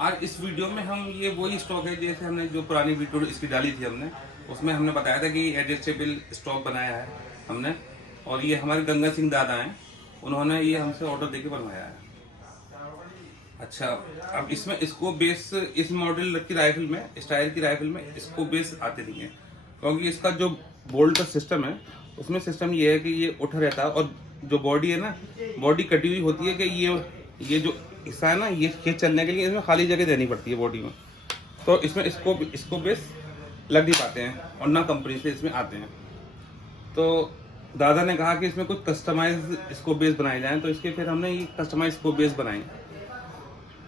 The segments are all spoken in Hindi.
आज इस वीडियो में हम ये वही स्टॉक है जैसे हमने जो पुरानी वीडियो इसकी डाली थी हमने, उसमें हमने बताया था कि एडजस्टेबल स्टॉक बनाया है हमने, और ये हमारे गंगा सिंह दादा हैं, उन्होंने ये हमसे ऑर्डर देके बनवाया है। अच्छा, अब इसमें इसको बेस इस मॉडल की राइफल में, स्टाइल की राइफल में इसको बेस आते नहीं है, क्योंकि इसका जो बोल्ट का सिस्टम है उसमें सिस्टम ये है कि ये उठा रहता है, और जो बॉडी है ना, बॉडी कटी हुई होती है कि ये जो हिस्सा है ना, ये चलने के लिए इसमें खाली जगह देनी पड़ती है बॉडी में, तो इसमें इसको बेस लग नहीं पाते हैं और ना कंपनी से इसमें आते हैं। तो दादा ने कहा कि इसमें कुछ कस्टमाइज इसको बेस बनाए जाएं, तो इसके फिर हमने ये कस्टमाइज स्कोप बेस बनाए।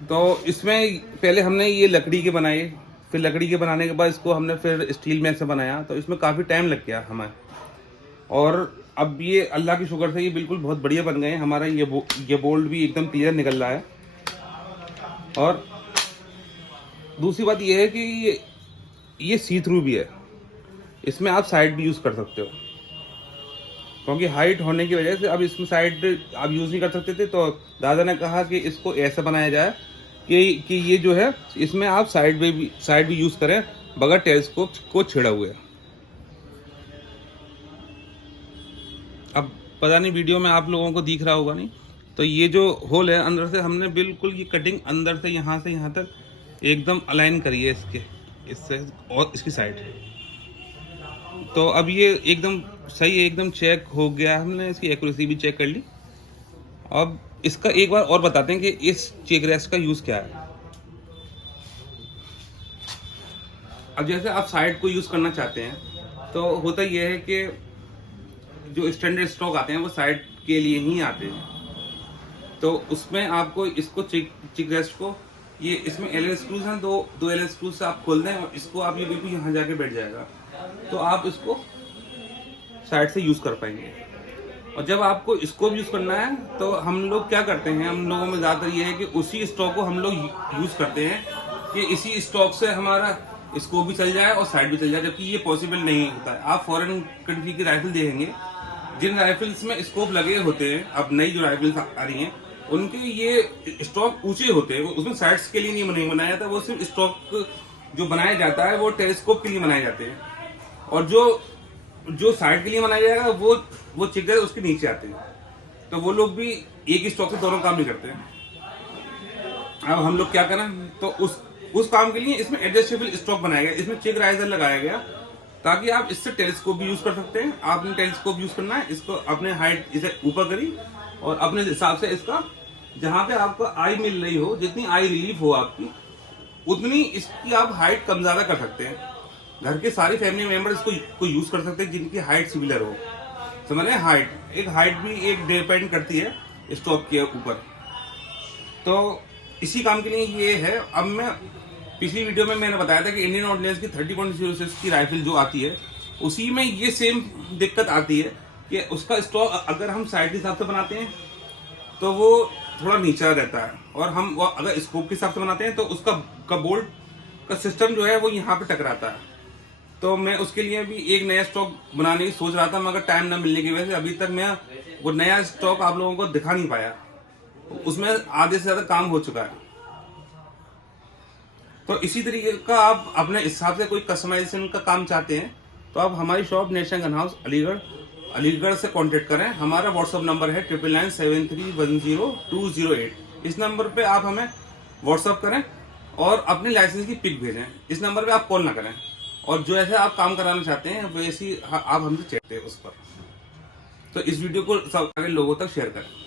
तो इसमें पहले हमने ये लकड़ी के बनाए, फिर लकड़ी के बनाने के बाद इसको हमने फिर स्टील में से बनाया, तो इसमें काफ़ी टाइम लग गया हमें, और अब ये अल्लाह की शुक्र से ये बिल्कुल बहुत बढ़िया बन गए हैं। हमारा ये बोल्ट भी एकदम क्लियर निकल रहा है। और दूसरी बात ये है कि ये सी थ्रू भी है, इसमें आप साइड भी यूज़ कर सकते हो, क्योंकि हाइट होने की वजह से अब इसमें साइड आप यूज़ नहीं कर सकते थे। तो दादा ने कहा कि इसको ऐसा बनाया जाए कि ये जो है इसमें आप साइड भी यूज़ करें बगैर टेलीस्कोप को छेड़ा हुए। अब पता नहीं वीडियो में आप लोगों को दिख रहा होगा नहीं, तो ये जो होल है अंदर से हमने बिल्कुल ये कटिंग अंदर से यहाँ तक एकदम अलाइन करी है इससे और इसकी साइड। तो अब ये एकदम सही है, एकदम चेक हो गया, हमने इसकी एक्यूरेसी भी चेक कर ली। अब इसका एक बार और बताते हैं कि इस चेक रेस्ट का यूज़ क्या है। अब जैसे आप साइड को यूज़ करना चाहते हैं, तो होता ये है कि जो स्टैंडर्ड स्टॉक आते हैं वो साइड के लिए ही आते हैं, तो उसमें आपको इसको चिक रेस्ट को ये इसमें एल स्क्रूज हैं, दो एल स्क्रूज से आप खोल दें और इसको आप ये बिल्कुल यहाँ जाके बैठ जाएगा, तो आप इसको साइड से यूज़ कर पाएंगे। और जब आपको इसको भी यूज़ करना है तो हम लोग क्या करते हैं, हम लोगों में ज़्यादातर ये है कि उसी स्टॉक को हम लोग यूज़ करते हैं कि इसी स्टॉक से हमारा स्कोप भी चल जाए और साइड भी चल जाए, जबकि ये पॉसिबल नहीं होता है। आप फॉरेन कंट्री की राइफल देखेंगे, जिन राइफल्स में स्कोप लगे होते हैं, अब नई जो राइफल्स आ रही हैं उनके ये स्टॉक ऊंचे होते हैं, उसमें साइड्स के लिए नहीं बनाया जाता, वो सिर्फ स्टॉक जो बनाया जाता है वो टेलीस्कोप के लिए बनाए जाते हैं, और जो साइड के लिए बनाया जाएगा वो चिक जाए उसके नीचे आते हैं, तो वो लोग भी एक ही स्टॉक से दोनों काम नहीं करते हैं। अब हम लोग क्या करें, तो उस काम के लिए इसमें एडजस्टेबल स्टॉक बनाया गया, इसमें चिक राइजर लगाया गया, ताकि आप इससे टेलीस्कोप भी यूज कर सकते हैं। आपने टेलीस्कोप यूज करना है, इसको अपने हाइट इसे ऊपर करी और अपने हिसाब से इसका जहां पे आपको आई मिल रही हो, जितनी आई रिलीफ हो आपकी, उतनी इसकी आप हाइट कम ज्यादा कर सकते हैं। घर के सारी फैमिली मेंबर इसको यूज कर सकते हैं जिनकी हाइट सिमिलर हो। समझ रहे हैं, हाइट भी एक डिपेंड करती है स्टॉक के ऊपर। तो इसी काम के लिए ये है। अब मैं पिछली वीडियो में मैंने बताया था कि इंडियन ऑर्डिनेंस की 30.06 की राइफल जो आती है उसी में ये सेम दिक्कत आती है कि उसका स्टॉक अगर हम साइड के हिसाब से बनाते हैं तो वो थोड़ा नीचा रहता है, और हम अगर स्कोप के हिसाब से बनाते हैं तो उसका बोल्ट का सिस्टम जो है वो यहाँ पे टकराता है। तो मैं उसके लिए भी एक नया स्टॉक बनाने की सोच रहा था, मगर टाइम ना मिलने की वजह से अभी तक मैं वो नया स्टॉक आप लोगों को दिखा नहीं पाया। उसमें आधे से ज्यादा काम हो चुका है। तो इसी तरीके का आप अपने हिसाब से कोई कस्टमाइजेशन का काम चाहते हैं तो आप हमारी shop national gun house Aligarh से कांटेक्ट करें। हमारा व्हाट्सअप नंबर है 9997310208। इस नंबर पे आप हमें व्हाट्सअप करें और अपने लाइसेंस की पिक भेजें। इस नंबर पे आप कॉल ना करें, और जो ऐसे आप काम कराना चाहते हैं वैसे ही आप हमसे चेक करें उस पर। तो इस वीडियो को सब लोगों तक शेयर करें।